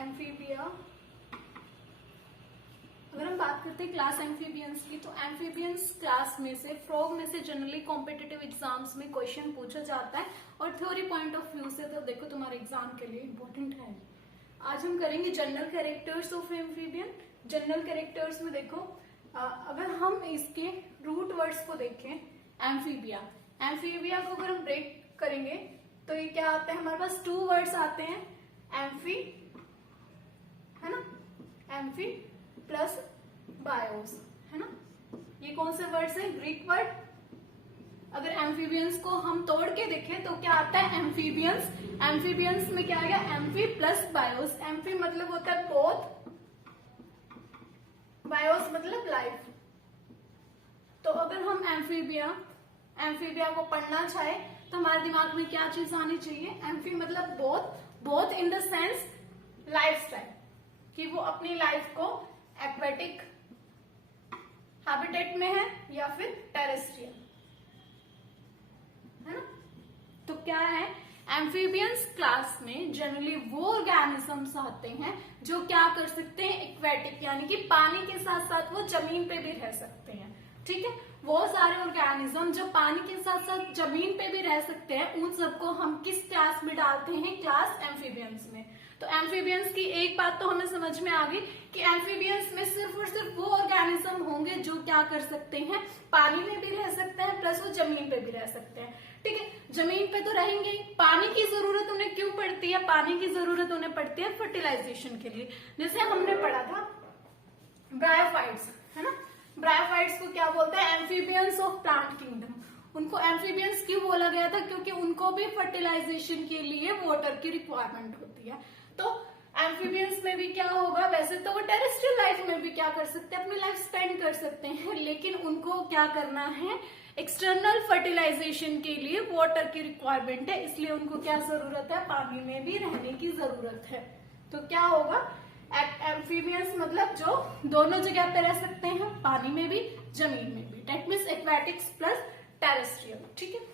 Amphibia. अगर हम बात करते हैं क्लास एम्फीबियंस की, तो एम्फीबियंस क्लास में से फ्रॉग में से जनरली कॉम्पिटिटिव एग्जाम्स में क्वेश्चन पूछा जाता है और थ्योरी पॉइंट ऑफ व्यू से तो देखो तुम्हारे एग्जाम के लिए इंपॉर्टेंट है। आज हम करेंगे general characters of amphibian. General characters में देखो, अगर हम इसके रूट वर्ड्स को देखें, एम्फीबिया, एम्फीबिया को अगर हम ब्रेक करेंगे तो ये क्या आता है, हमारे पास 2 वर्ड्स आते हैं, एम्फी है ना, एम्फी प्लस बायोस है ना। ये कौन से वर्ड्स है, ग्रीक वर्ड। अगर एम्फीबियंस को हम तोड़ के देखें तो क्या आता है, एम्फीबियंस। एम्फीबियंस में क्या आ गया, एम्फी प्लस बायोस। एम्फी मतलब होता है बोथ, बायोस मतलब लाइफ। तो अगर हम एम्फीबिया को पढ़ना चाहे तो हमारे दिमाग में क्या चीज आनी चाहिए, एम्फी मतलब both, both in the sense life style, कि वो अपनी लाइफ को एक्वेटिक हैबिटेट में है या फिर टेरेस्ट्रियल है ना। तो क्या है, एम्फीबियंस क्लास में जनरली वो ऑर्गेनिजम्स आते हैं जो क्या कर सकते हैं, एक्वेटिक, यानी कि पानी के साथ साथ वो जमीन पे भी रह सकते हैं। ठीक है, वो सारे ऑर्गेनिज्म जो पानी के साथ साथ जमीन पे भी रह सकते हैं, उन सबको हम किस क्लास में डालते हैं, क्लास एम्फीबियंस में। तो एम्फीबियंस की एक बात तो हमें समझ में आ गई कि एम्फीबियंस में सिर्फ और सिर्फ वो ऑर्गेनिज्म होंगे जो क्या कर सकते हैं, पानी में भी रह सकते हैं प्लस वो जमीन पे भी रह सकते हैं। ठीक है, जमीन पे तो रहेंगे, पानी की जरूरत उन्हें क्यों पड़ती है, पानी की जरूरत उन्हें पड़ती है फर्टिलाइजेशन के लिए। जैसे हमने पढ़ा था ब्रायोफाइट्स है ना, ब्रायोफाइट्स को क्या बोलते हैं, एम्फीबियंस ऑफ प्लांट किंगडम। उनको एम्फीबियंस क्यों बोला गया था, क्योंकि उनको भी फर्टिलाइजेशन के लिए वाटर की रिक्वायरमेंट होती है। तो एम्फीबियंस में भी क्या होगा, वैसे तो वो टेरेस्ट्रियल लाइफ में भी क्या कर सकते हैं, अपनी लाइफ स्पेंड कर सकते हैं, लेकिन उनको क्या करना है, एक्सटर्नल फर्टिलाइजेशन के लिए वाटर की रिक्वायरमेंट है, इसलिए उनको क्या जरूरत है, पानी में भी रहने की जरूरत है। तो क्या होगा, एम्फीबियंस मतलब जो दोनों जगह पे रह सकते हैं, पानी में भी जमीन में भी, that means aquatics plus terrestrial. ठीक है,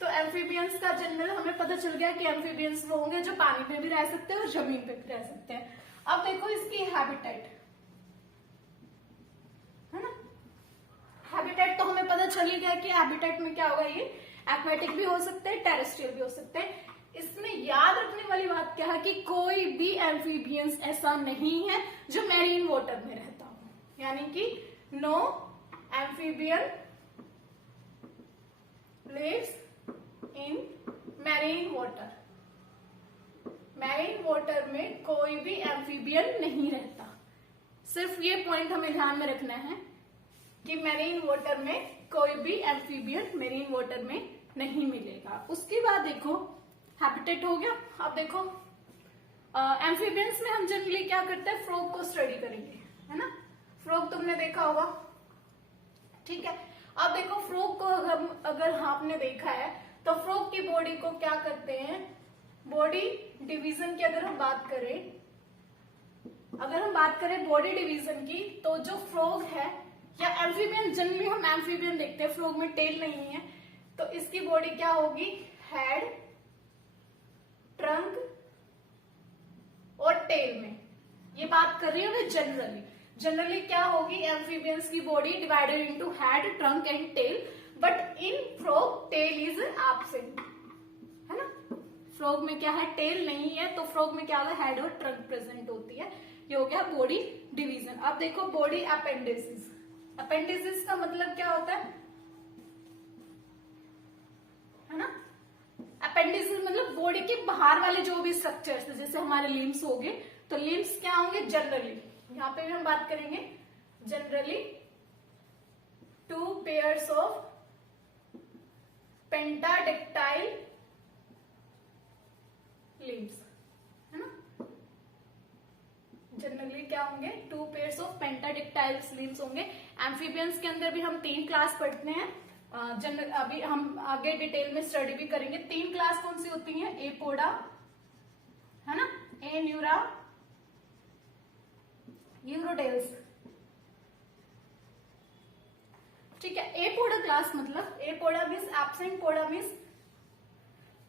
तो एम्फीबियंस का जनरल हमें पता चल गया कि एम्फीबियंस वो होंगे जो पानी में भी रह सकते हैं और जमीन पे भी रह सकते हैं। अब देखो इसकी हैबिटेट है ना, हैबिटेट तो हमें पता चल ही गया कि हैबिटेट में क्या होगा, ये एक्वेटिक भी हो सकते हैं, टेरेस्ट्रियल भी हो सकते हैं। इसमें याद रखने वाली बात क्या है कि कोई भी एम्फीबियंस ऐसा नहीं है जो मैरीन वाटर में रहता हो, यानी कि no amphibian lives in marine water. Marine water में कोई भी एम्फीबियन नहीं रहता। सिर्फ ये पॉइंट हमें ध्यान में रखना है कि मैरीन वाटर में कोई भी एम्फीबियन मैरीन वाटर में नहीं मिलेगा। उसके बाद देखो हैबिटेट हो गया। अब देखो एम्फीबियंस में हम जनरली क्या करते हैं, फ्रॉग को स्टडी करेंगे है ना। फ्रॉग तुमने देखा होगा, ठीक है। अब देखो फ्रॉग को अगर आपने देखा है तो फ्रॉग की बॉडी को क्या करते हैं, बॉडी डिवीजन की अगर हम बात करें बॉडी डिवीजन की, तो जो फ्रॉग है या एम्फीबियन, जनरली हम एम्फीबियन देखते हैं, फ्रॉग में टेल नहीं है, तो इसकी बॉडी क्या होगी, हेड, ट्रंक और टेल में। ये बात कर रही हूं मैं जनरली क्या होगी, एम्फीबियंस की body divided into head, trunk and tail, but in frog tail is absent है ना। फ्रॉग में क्या है, टेल नहीं है, तो फ्रॉग में क्या होगा, हेड और ट्रंक प्रेजेंट होती है। ये हो गया बॉडी डिवीजन। अब देखो बॉडी अपेंडिसेस। अपेंडिसेस का मतलब क्या होता है ना, अपेंडिसेस मतलब बॉडी के बाहर वाले जो भी स्ट्रक्चर्स है, जैसे हमारे लिम्स हो गए, तो लिम्स क्या होंगे, जनरली यहाँ पे भी हम बात करेंगे, generally 2 pairs of pentadactyl limbs है ना। जनरली क्या होंगे, 2 पेयर्स ऑफ पेंटाडेक्टाइल लिम्स होंगे। एम्फीबियंस के अंदर भी हम 3 क्लास पढ़ते हैं, जनरल अभी हम आगे डिटेल में स्टडी भी करेंगे। 3 क्लास कौन सी होती हैं, एपोडा है ना, एन्यूरा, यूरोडेल्स। ठीक है, एपोडा क्लास मतलब एपोडा मीन्स एब्सेंट, पोडा मीन्स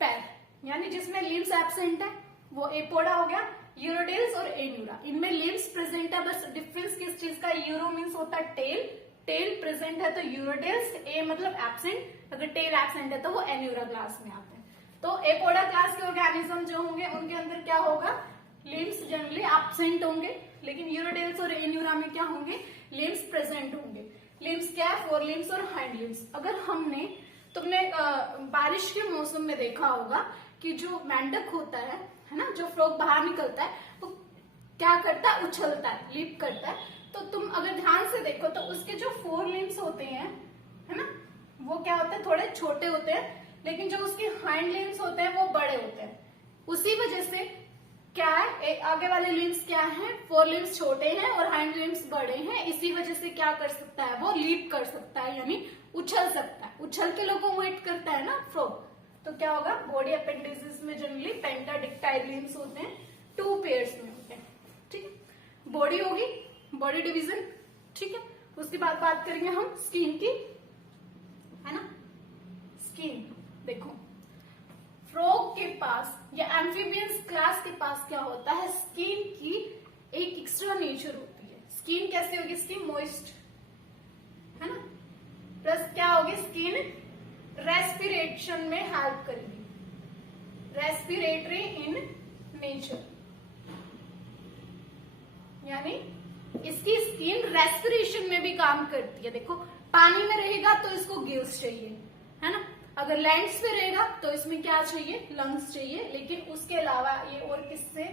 पैर, यानी जिसमें लिम्स एब्सेंट है वो एपोडा हो गया, यूरोडेल्स और एन्यूरा, इनमें लिम्स प्रेजेंट है। बस डिफरेंस किस चीज का, यूरो मीन्स होता है टेल, टेल प्रेजेंट है तो यूरोडेल्स, ए मतलब एब्सेंट, अगर टेल एब्सेंट है तो वो एन्यूरा क्लास में आते हैं। तो एपोडा क्लास के ऑर्गेनिज्म जो होंगे उनके अंदर क्या होगा, लिम्स जनरली एब्सेंट होंगे, लेकिन यूरोडेल्स और एन्यूरा में क्या होंगे, लिम्स प्रेजेंट होंगे। लिम्स क्या है, फोर लिम्स और हाइंड लिम्स। अगर तुमने बारिश के मौसम में देखा होगा कि जो मेंढक होता है ना, जो फ्रॉग बाहर निकलता है वो क्या करता है, उछलता है, लीप करता है। तो तुम अगर ध्यान से देखो तो उसके जो फोर लिम्स होते हैं, है ना, वो क्या होते हैं, थोड़े छोटे होते हैं, लेकिन जो उसके हाइंड लिम्स होते हैं वो बड़े होते हैं। उसी वजह से क्या है, आगे वाले लिम्स क्या है, फोर लिम्स छोटे हैं और हाइंड लिम्स बड़े हैं, इसी वजह से क्या कर सकता है, वो लीप कर सकता है, यानी उछल सकता है, उछल के लोकोमोट करता है ना फ्रॉग। तो क्या होगा, बॉडी अपेंडिसेस में जनरली पेंटाडिक्टाइल लिम्स होते हैं, 2 पेयर्स में होते हैं। ठीक है, बॉडी होगी, बॉडी डिवीजन। ठीक है, उसके बाद बात करेंगे हम स्किन की, है ना। स्किन देखो, फ्रॉग के पास या एम्फीबियंस क्लास के पास क्या होता है, स्किन की एक एक्स्ट्रा नेचर होती है। स्किन कैसे होगी, स्किन मॉइस्ट, है ना, प्लस क्या होगी, स्किन रेस्पिरेशन में हेल्प करेगी, रेस्पिरेटरी इन नेचर, यानी इसकी स्किन रेस्पिरेशन में भी काम करती है। देखो पानी में रहेगा तो इसको गिल्स चाहिए, है ना, अगर लैंड्स पे रहेगा तो इसमें क्या चाहिए, लंग्स चाहिए, लेकिन उसके अलावा ये और किससे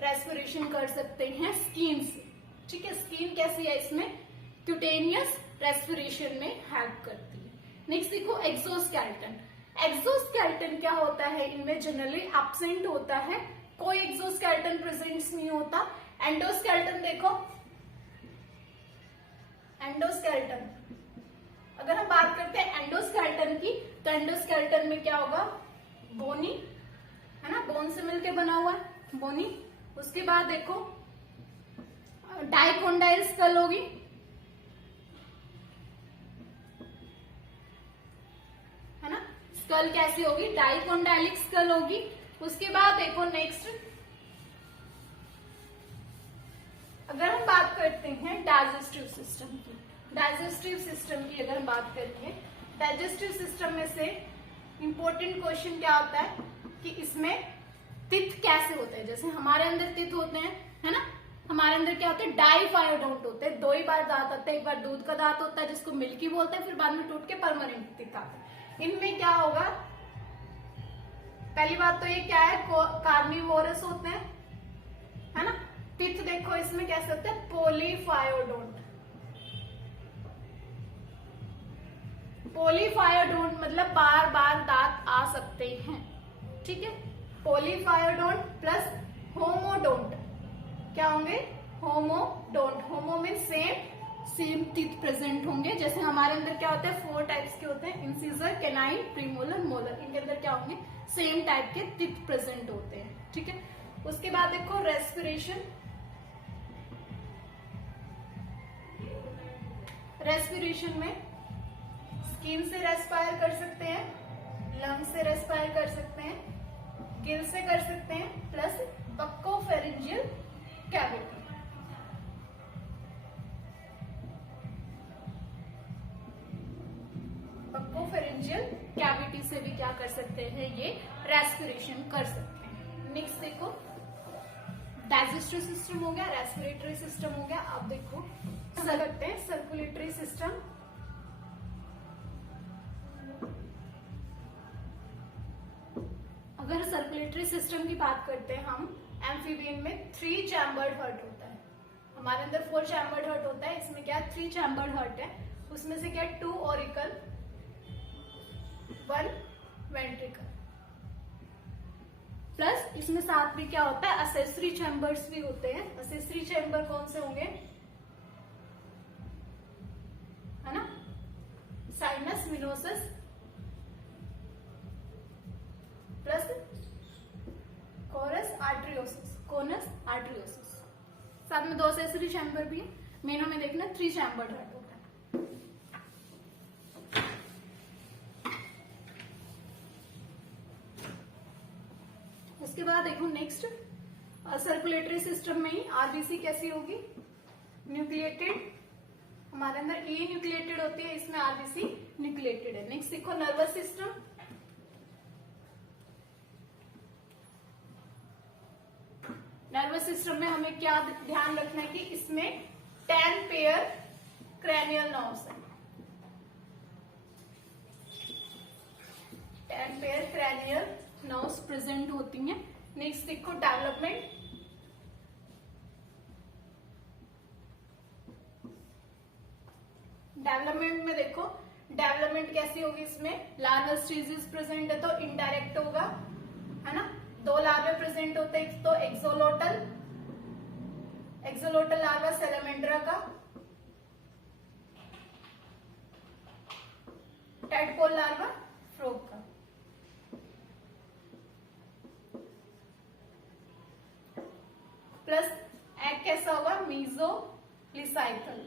रेस्पिरेशन कर सकते हैं, स्किन से। ठीक है, स्किन कैसी है, इसमें क्यूटेनियस रेस्पिरेशन में हेल्प करती है। नेक्स्ट देखो एक्सोस्केलेटन। एक्सोस्केलेटन क्या होता है, इनमें जनरली एब्सेंट होता है, कोई एक्सोस्केलेटन प्रेजेंट नहीं होता। एंडोस्केलेटन देखो, एंडोस्केलेटन, अगर हम बात करते हैं एंडोस्केलेटन की, तो एंडोस्केलेटन में क्या होगा, बोनी, है ना, बोन से मिलके बना हुआ है, बोनी। उसके बाद देखो डाइकोंडाइल स्कल होगी, है ना, स्कल कैसी होगी, डाइकोंडाइलिक स्कल होगी। उसके बाद देखो नेक्स्ट, अगर हम बात करते हैं डाइजेस्टिव सिस्टम की, डाइजेस्टिव सिस्टम की अगर हम बात करेंगे, डाइजेस्टिव सिस्टम में से इंपॉर्टेंट क्वेश्चन क्या होता है कि इसमें तित कैसे होते हैं। जैसे हमारे अंदर तित होते हैं, है ना, हमारे अंदर क्या होते हैं, डाइफायोडोंट होते हैं, 2 ही बार दांत आते हैं, एक बार दूध का दांत होता है जिसको मिल्की बोलते हैं, फिर बाद में टूट के परमानेंट तित आते हैं। इनमें क्या होगा, पहली बात तो ये क्या है, कार्निवोरस होते हैं, है ना। तित देखो इसमें कैसे होते हैं, पॉलीफायोडोंट, पॉलीफायोडोंट मतलब बार बार दांत आ सकते हैं। ठीक है, पॉलीफायोडोंट प्लस होमोडोंट, क्या होंगे, homodont. Homo mean same teeth present होंगे। जैसे हमारे अंदर क्या होता है, 4 टाइप्स के होते हैं, इंसिजर, कैनाइन, प्रीमोलर, मोलर, इनके अंदर क्या होंगे, सेम टाइप के टीथ प्रेजेंट होते हैं। ठीक है, उसके बाद देखो रेस्पिरेशन, रेस्पिरेशन में स्किन से रेस्पायर कर सकते हैं, लंग से रेस्पायर कर सकते हैं, गिल से कर सकते हैं, प्लस बक्कोफेरिंजियल कैविटी। बक्कोफेरिंजियल कैविटी से भी क्या कर सकते हैं, ये रेस्पिरेशन कर सकते हैं। नेक्स्ट देखो डाइजेस्टिव सिस्टम हो गया, रेस्पिरेटरी सिस्टम हो गया। अब देखो करते हैं सर्कुलेटरी सिस्टम। अगर सर्कुलेटरी सिस्टम की बात करते हैं हम, एम्फीबियन में 3 चैम्बर्ड हार्ट होता है, हमारे अंदर 4 चैम्बर्ड हार्ट होता है, इसमें क्या 3 चैम्बर्ड हार्ट है। उसमें से क्या 2 ऑरिकल, 1 वेंट्रिकल, प्लस इसमें साथ में क्या होता है, असेसरी चैम्बर्स भी होते हैं। असेसरी चैम्बर कौन से होंगे, है ना, sinus venosus plus conus arteriosus, conus arteriosus. साथ में 2 असेसरी चैम्बर भी है। मेनों में देखना 3 चैम्बर्ड हार्ट होता है। उसके बाद देखो नेक्स्ट सर्कुलेटरी सिस्टम में ही आरबीसी कैसी होगी, न्यूक्लिएटेड। हमारे अंदर ए न्यूक्लिएटेड होती है, इसमें आरबीसी न्यूक्लिएटेड है। नेक्स्ट देखो नर्वस सिस्टम। नर्वस सिस्टम में हमें क्या ध्यान रखना है कि इसमें 10 पेयर क्रैनियल नर्व्स है, 10 पेयर क्रैनियल नर्व्स प्रेजेंट होती हैं। नेक्स्ट देखो डेवलपमेंट। डेवलपमेंट में देखो डेवलपमेंट कैसी होगी, इसमें लार्वल स्टेजेस प्रेजेंट है तो इनडायरेक्ट होगा, है ना। 2 लार्वे प्रेजेंट होते हैं, तो एक्सोलोटल लार्वा सैलामेंड्रा का, टैडपोल लार्वा फ्रॉग का। प्लस एग कैसा होगा, मीजोलिसाइकल,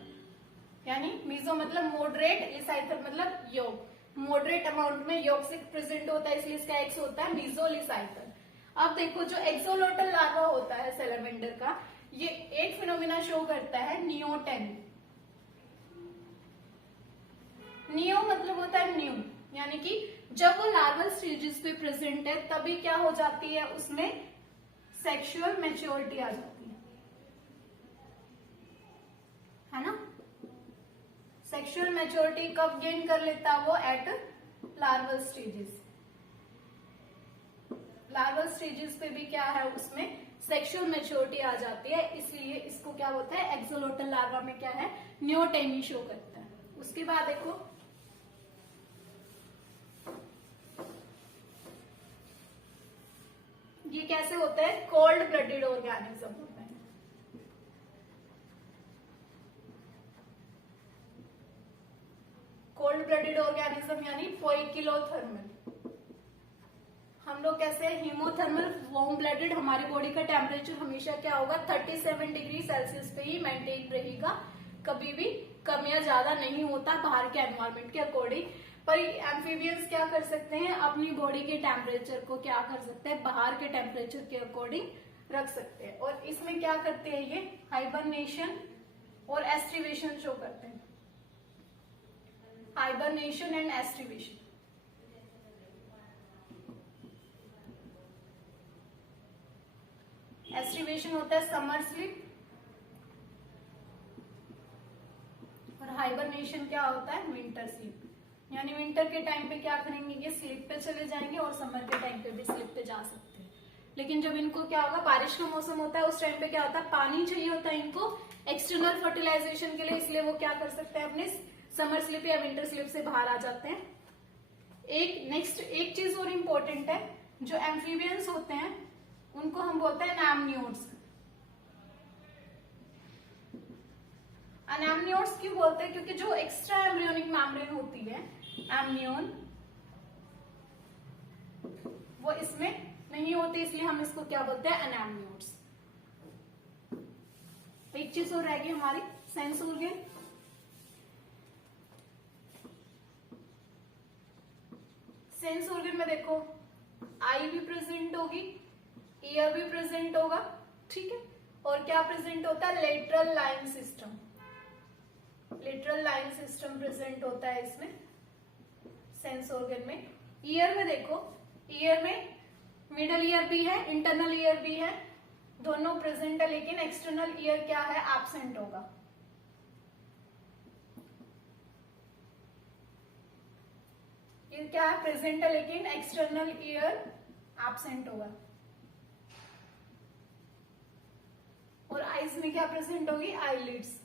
यानी मीजो मतलब मॉडरेट, लिसाइकल मतलब योग। मॉडरेट अमाउंट में योग से प्रेजेंट होता है, इसलिए इसका एक्स होता है मीजोलिसाइकल। अब देखो जो एक्सोलोटल लार्वा होता है सैलामेंडर का, ये एक फिनोमिना शो करता है नियोटेनी। नियो मतलब होता है न्यू, यानी कि जब वो लार्वल स्टेजेस पे प्रेजेंट है तभी क्या हो जाती है, उसमें सेक्सुअल मैच्योरिटी आ जाती है ना। सेक्सुअल मैच्योरिटी कब गेन कर लेता है वो, at larval stages. Larval stages पे भी क्या है, उसमें सेक्सुअल मैच्योरिटी आ जाती है, इसलिए इसको क्या होता है, एक्सोलोटल लार्वा में क्या है, नियोटेनी शो करता है। उसके बाद देखो ये कैसे होता है, कोल्ड ब्लडेड ऑर्गेनिज्म होता है। कोल्ड ब्लडेड ऑर्गेनिज्म यानी पोइकिलोथर्मल। हम लोग कैसे हीमोथर्मल, वार्म ब्लडेड। हमारी बॉडी का टेम्परेचर हमेशा क्या होगा, 37 डिग्री सेल्सियस पे ही मेंटेन रहेगा, कभी भी कम या ज्यादा नहीं होता बाहर के एनवायरमेंट के अकॉर्डिंग। पर एम्फीबियंस क्या कर सकते हैं, अपनी बॉडी के टेम्परेचर को क्या कर सकते हैं, बाहर के टेम्परेचर के अकॉर्डिंग रख सकते हैं। और इसमें क्या करते हैं, ये हाइबरनेशन और एस्टिवेशन शो करते हैं, हाइबरनेशन एंड एस्टिवेशन। एस्टिवेशन होता है समर स्लीप, और हाइबरनेशन क्या होता है, विंटर स्लीप। यानी विंटर के टाइम पे क्या करेंगे, ये स्लीप पे चले जाएंगे, और समर के टाइम पे भी स्लीप पे जा सकते हैं। लेकिन जब इनको क्या होगा, बारिश का मौसम होता है, उस टाइम पे क्या होता है, पानी चाहिए होता है इनको एक्सटर्नल फर्टिलाइजेशन के लिए, इसलिए वो क्या कर सकते हैं, अपने समर स्लीप या विंटर स्लीप से बाहर आ जाते हैं। एक चीज और इम्पोर्टेंट है, जो एम्फीबियंस होते हैं उनको हम बोलते हैं एनाम्नियोट्स। एनाम्नियोट्स क्यों बोलते हैं, क्योंकि जो एक्स्ट्रा एम्ब्रियोनिक मेम्ब्रेन होती है, एम्नियोन, वो इसमें नहीं होती, इसलिए हम इसको क्या बोलते हैं, एनाम्नियोट्स। एक चीज और रहेगी हमारी सेंस ऑर्गन। सेंस ऑर्गन में देखो आई भी प्रेजेंट होगी, ईयर भी प्रेजेंट होगा, ठीक है। और क्या प्रेजेंट होता है, lateral line system. Lateral line system present होता है इसमें सेंस ऑर्गन में। ईयर में देखो, ईयर में मिडल ईयर भी है, इंटरनल ईयर भी है, दोनों प्रेजेंट है, लेकिन एक्सटर्नल ईयर क्या है, एब्सेंट होगा। ये क्या है, प्रेजेंट है, लेकिन एक्सटर्नल ईयर एब्सेंट होगा। और आईज में क्या प्रेजेंट होगी, आईलिड्स।